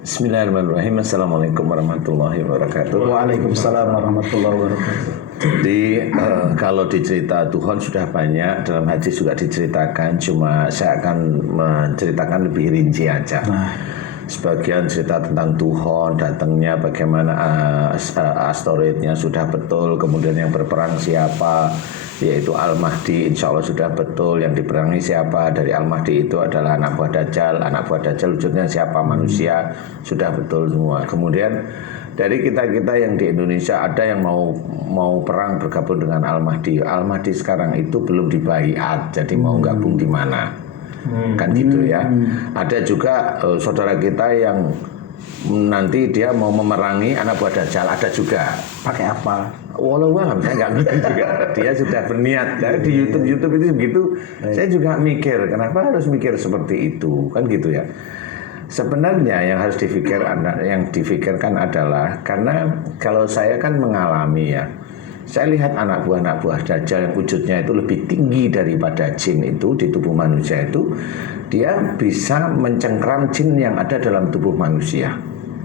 Bismillahirrahmanirrahim. Assalamualaikum warahmatullahi wabarakatuh. Waalaikumsalam warahmatullahi wabarakatuh. Jadi kalau dicerita Tuhan sudah banyak, dalam hadis juga diceritakan, cuma saya akan menceritakan lebih rinci aja. Sebagian cerita tentang Tuhan, datangnya bagaimana asteroidnya sudah betul, kemudian yang berperang siapa, yaitu Al-Mahdi, insya Allah sudah betul. Yang diperangi siapa dari Al-Mahdi itu adalah anak buah Dajjal. Anak buah Dajjal wujudnya siapa, manusia, sudah betul semua. Kemudian dari kita-kita yang di Indonesia ada yang mau perang bergabung dengan Al-Mahdi. Al-Mahdi sekarang itu belum dibaiat, jadi mau gabung di mana? Kan gitu ya. Ada juga saudara kita yang nanti dia mau memerangi anak buah Dajjal, ada juga. Pakai apa? Walau saya nggak ngerti juga. Dia sudah berniat. Dari di YouTube itu begitu. Saya juga mikir, kenapa harus mikir seperti itu, kan gitu ya. Sebenarnya yang harus difikirkan adalah karena kalau saya kan mengalami ya. Saya lihat anak buah Dajjal yang wujudnya itu lebih tinggi daripada jin itu di tubuh manusia itu, dia bisa mencengkram jin yang ada dalam tubuh manusia.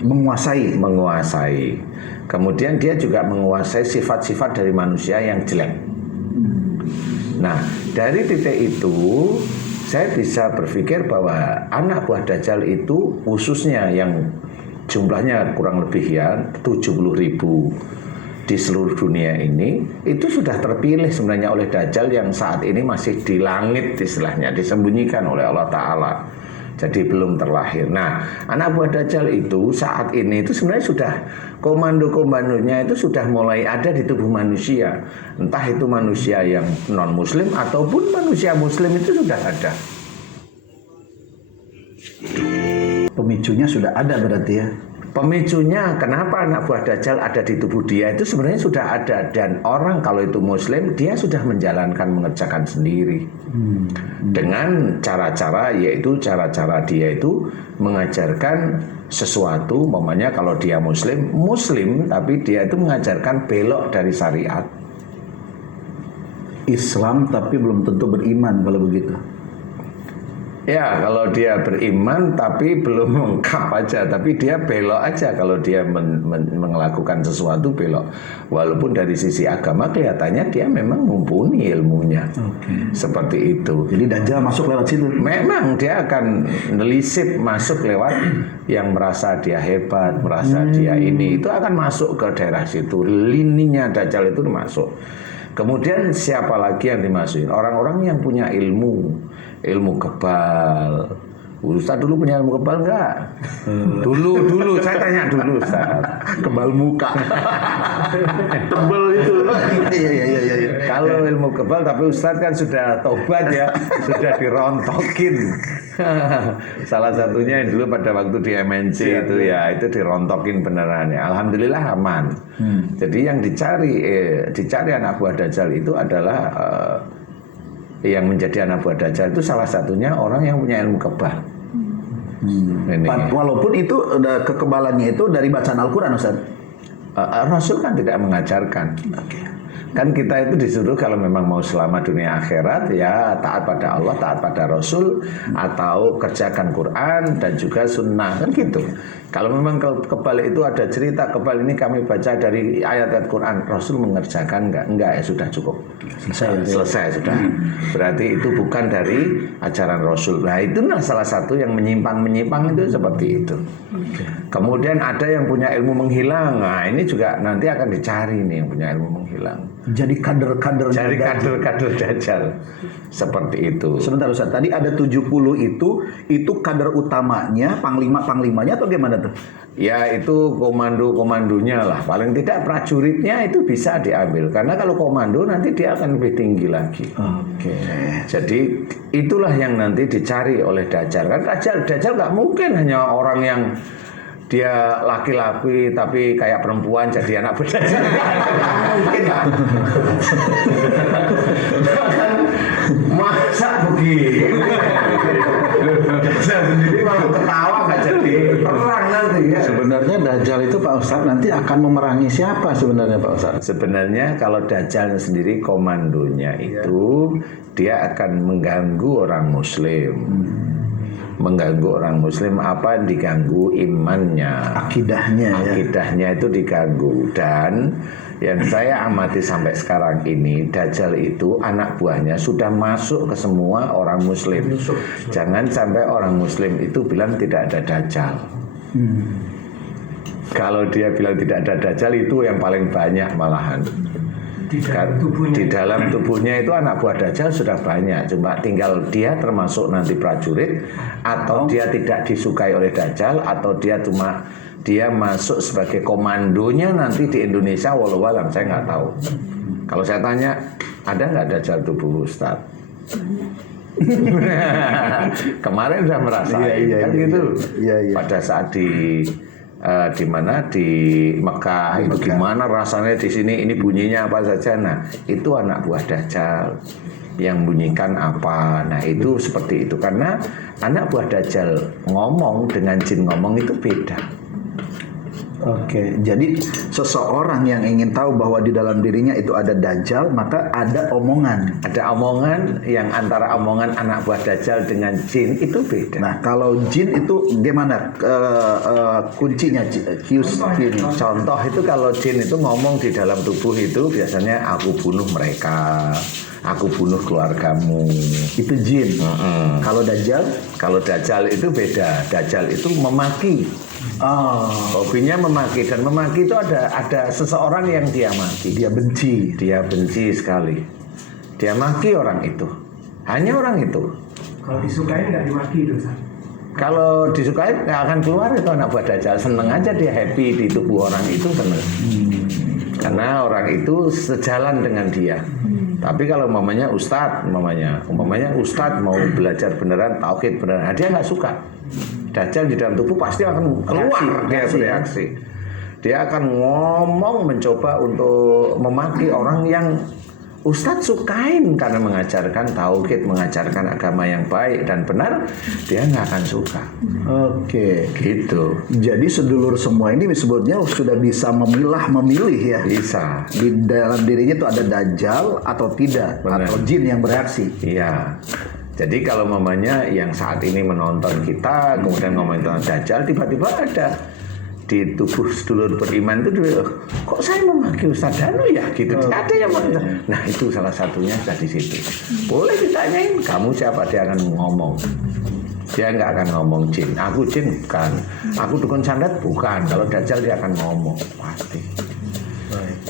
Menguasai. Kemudian dia juga menguasai sifat-sifat dari manusia yang jelek. Nah, dari titik itu saya bisa berpikir bahwa anak buah Dajjal itu khususnya yang jumlahnya kurang lebih ya 70.000 di seluruh dunia ini, itu sudah terpilih sebenarnya oleh Dajjal yang saat ini masih di langit istilahnya, disembunyikan oleh Allah Ta'ala. Jadi belum terlahir. Nah, anak buah Dajjal itu saat ini itu sebenarnya sudah komando-komandonya itu sudah mulai ada di tubuh manusia. Entah itu manusia yang non-muslim ataupun manusia muslim itu sudah ada. Pemicunya sudah ada berarti ya? Pemicunya kenapa anak buah Dajjal ada di tubuh dia itu sebenarnya sudah ada. Dan orang kalau itu muslim dia sudah mengerjakan sendiri dengan cara-cara, yaitu cara-cara dia itu mengajarkan sesuatu. Umpamanya kalau dia muslim tapi dia itu mengajarkan belok dari syariat Islam tapi belum tentu beriman kalau begitu. Ya, kalau dia beriman tapi belum lengkap aja, tapi dia belok aja kalau dia melakukan sesuatu belok. Walaupun dari sisi agama kelihatannya dia memang mumpuni ilmunya. Seperti itu. Jadi Dajjal masuk lewat situ. Memang dia akan nelisip masuk lewat yang merasa dia hebat, merasa dia ini, itu akan masuk ke daerah situ. Lininya Dajjal itu masuk. Kemudian siapa lagi yang dimasukin? Orang-orang yang punya ilmu kebal. Ustaz dulu punya ilmu kebal enggak? Dulu saya tanya dulu Ustaz. Kebal muka. Tebel itu. Iya. Kalau ilmu kebal tapi Ustaz kan sudah tobat ya, sudah dirontokin. Salah satunya yang dulu pada waktu di MNC itu ya, itu dirontokin beneran ya. Alhamdulillah aman. Jadi yang dicari anak buah Dajjal itu adalah yang menjadi anak buah Dajjal itu salah satunya orang yang punya ilmu kebal. Walaupun itu kekebalannya itu dari bacaan Al-Quran, Ustaz. Rasul kan tidak mengajarkan. Kan kita itu disuruh kalau memang mau selamat dunia akhirat ya taat pada Allah, taat pada Rasul, atau kerjakan Quran dan juga sunnah, kan gitu. Kalau memang kebal itu ada cerita kebal ini kami baca dari ayat-ayat Quran, Rasul mengerjakan enggak ya sudah cukup. Selesai sudah. Berarti itu bukan dari ajaran Rasul. Nah, itulah salah satu yang menyimpang itu seperti itu. Kemudian ada yang punya ilmu menghilang. Nah, ini juga nanti akan dicari nih yang punya ilmu menghilang. Jadi kader-kader Dajjal seperti itu. Sebentar Ustaz, tadi ada 70 itu kader utamanya, panglimanya atau gimana tuh? Ya itu komandonya lah. Paling tidak prajuritnya itu bisa diambil. Karena kalau komando nanti dia akan lebih tinggi lagi. Jadi itulah yang nanti dicari oleh Dajjal. Kan Dajjal nggak mungkin hanya orang yang dia laki-laki tapi kayak perempuan jadi anak Dajjal. Mungkin lah. Masa begini? Dajjal sendiri malah ketawa nggak jadi perang nanti ya. Sebenarnya Dajjal itu Pak Ustadz nanti akan memerangi siapa sebenarnya Pak Ustadz? Sebenarnya kalau Dajjal sendiri komandonya itu dia akan mengganggu orang Muslim. mengganggu orang muslim apa diganggu imannya, akidahnya itu diganggu. Dan yang saya amati sampai sekarang ini, Dajjal itu anak buahnya sudah masuk ke semua orang muslim. Jangan sampai orang muslim itu bilang tidak ada Dajjal. Kalau dia bilang tidak ada Dajjal, itu yang paling banyak malahan. Di dalam tubuhnya itu anak buah Dajjal sudah banyak, cuma tinggal dia termasuk nanti prajurit, atau dia tidak disukai oleh Dajjal, atau dia masuk sebagai komandonya nanti di Indonesia. Walau alam, saya nggak tahu. Kalau saya tanya, ada nggak Dajjal tubuh Ustaz? Kemarin udah merasain kan gitu. Pada saat di mana di Mekah itu gimana rasanya di sini, ini bunyinya apa saja. Nah, itu anak buah Dajjal yang bunyikan apa. Nah, itu seperti itu, karena anak buah Dajjal ngomong dengan jin ngomong itu beda. Oke, jadi seseorang yang ingin tahu bahwa di dalam dirinya itu ada Dajjal, maka ada omongan. Ada omongan yang antara omongan anak buah Dajjal dengan jin itu beda. Nah, kalau jin itu gimana kuncinya? Contoh itu kalau jin itu ngomong di dalam tubuh itu biasanya aku bunuh mereka, aku bunuh keluargamu. Itu jin. Kalau Dajjal? Kalau Dajjal itu beda. Dajjal itu memaki. Hobinya memaki, dan memaki itu ada seseorang yang dia maki. Dia benci sekali. Dia maki orang itu. Hanya orang itu. Kalau disukai nggak dimaki itu, Ustaz? Kalau disukai nggak akan keluar itu anak buah Dajjal. Seneng aja dia, happy di tubuh orang itu, seneng. Karena orang itu sejalan dengan dia. Tapi kalau umpamanya Ustadz mau belajar beneran, tauhid beneran, dia nggak suka. Dajjal di dalam tubuh pasti akan keluar, dia bereaksi. Dia akan ngomong, mencoba untuk memaki orang yang Ustadz sukain karena mengajarkan tauhid, mengajarkan agama yang baik dan benar, dia nggak akan suka. Oke, gitu. Jadi sedulur semua ini disebutnya sudah bisa memilih ya. Bisa. Di dalam dirinya itu ada Dajjal atau tidak, atau jin yang bereaksi. Iya. Jadi kalau mamanya yang saat ini menonton kita, kemudian ngomongin tentang Dajjal, tiba-tiba ada di tubuh sedulur beriman itu, kok saya memaki Ustaz Danu ya gitu. Ada yang nah itu salah satunya dari situ. Boleh ditanyain kamu siapa, dia akan ngomong. Dia nggak akan ngomong jin. Aku jin bukan. Aku dukun santet bukan. Kalau Dajjal dia akan ngomong pasti.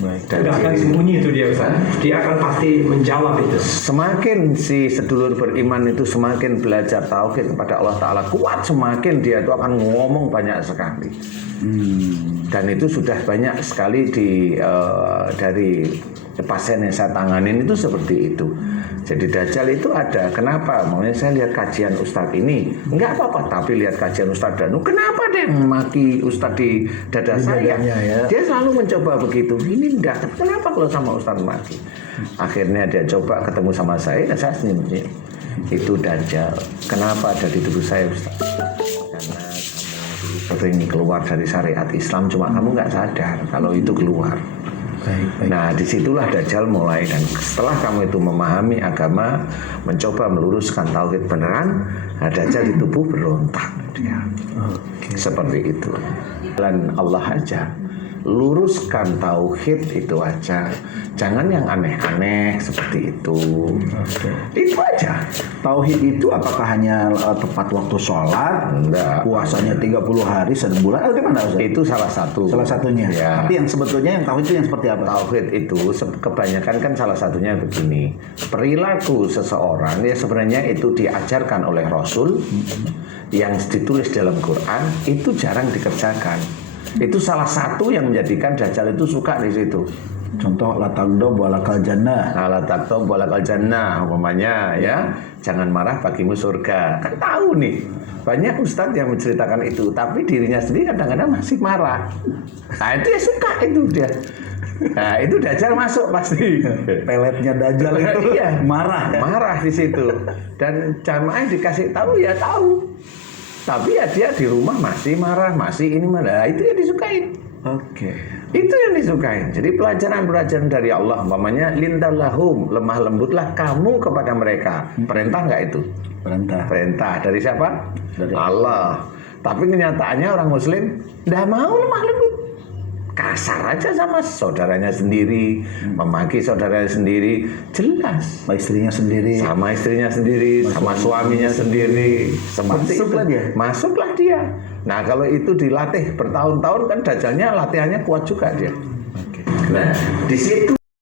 Baik. Tidak akan sembunyi itu dia, Ustaz. Dia akan pasti menjawab itu. Semakin si sedulur beriman itu semakin belajar tauhid kepada Allah Ta'ala kuat, semakin dia itu akan ngomong banyak sekali. Dan itu sudah banyak sekali dari pasien yang saya tanganin itu seperti itu. Jadi Dajjal itu ada. Kenapa? Maunya saya lihat kajian Ustadz ini, enggak apa-apa, tapi lihat kajian Ustadz Danu, kenapa dia memaki Ustadz di dada saya? Ya. Dia selalu mencoba begitu. Ini enggak, tapi kenapa kalau sama Ustadz maki? Akhirnya dia coba ketemu sama saya, dan saya senyum. Itu Dajjal. Kenapa ada di tubuh saya, Ustadz? Karena kamu sering keluar dari syariat Islam, cuma kamu nggak sadar kalau itu keluar. Baik. Nah, disitulah Dajjal mulai, dan setelah kamu itu memahami agama, mencoba meluruskan tauhid beneran, nah Dajjal di tubuh berontak dia. Seperti itu. Dan Allah aja luruskan tauhid itu aja, jangan yang aneh-aneh seperti itu. Itu aja. Tauhid itu apakah hanya tepat waktu sholat? Enggak. Puasanya 30 hari sebulan atau gimana? Itu salah satunya. Ya. Tapi yang sebetulnya yang tauhid itu yang seperti apa? Tauhid itu kebanyakan kan salah satunya begini. Perilaku seseorang ya sebenarnya itu diajarkan oleh Rasul, yang ditulis dalam Quran itu jarang dikerjakan. Itu salah satu yang menjadikan Dajjal itu suka di situ. Contoh la taghdab walakal jannah. La taghdab walakal jannah, umpamanya ya, jangan marah bagimu surga. Kan tahu nih, banyak ustadz yang menceritakan itu, tapi dirinya sendiri kadang-kadang masih marah. Nah itu ya suka itu dia. Nah itu Dajjal masuk pasti. Peletnya Dajjal itu iya, marah di situ. Dan jamaah dikasih tahu ya tahu. Tapi ya dia di rumah masih marah, masih ini mana, itu yang disukain. Oke. Itu yang disukain. Jadi pelajaran-pelajaran dari Allah, umpamanya lindallahum, lemah lembutlah kamu kepada mereka. Perintah nggak itu? Perintah. Perintah dari siapa? Dari Allah. Tapi kenyataannya orang Muslim nggak mau lemah lembut. Kasar aja sama saudaranya sendiri, memaki saudaranya sendiri, jelas. Sama istrinya sendiri. Sama istrinya sendiri, sama suaminya sendiri. Seperti Masuklah itu. dia. Masuklah dia. Nah kalau itu dilatih bertahun-tahun kan Dajjalnya latihannya kuat juga dia. Oke. Nah di situ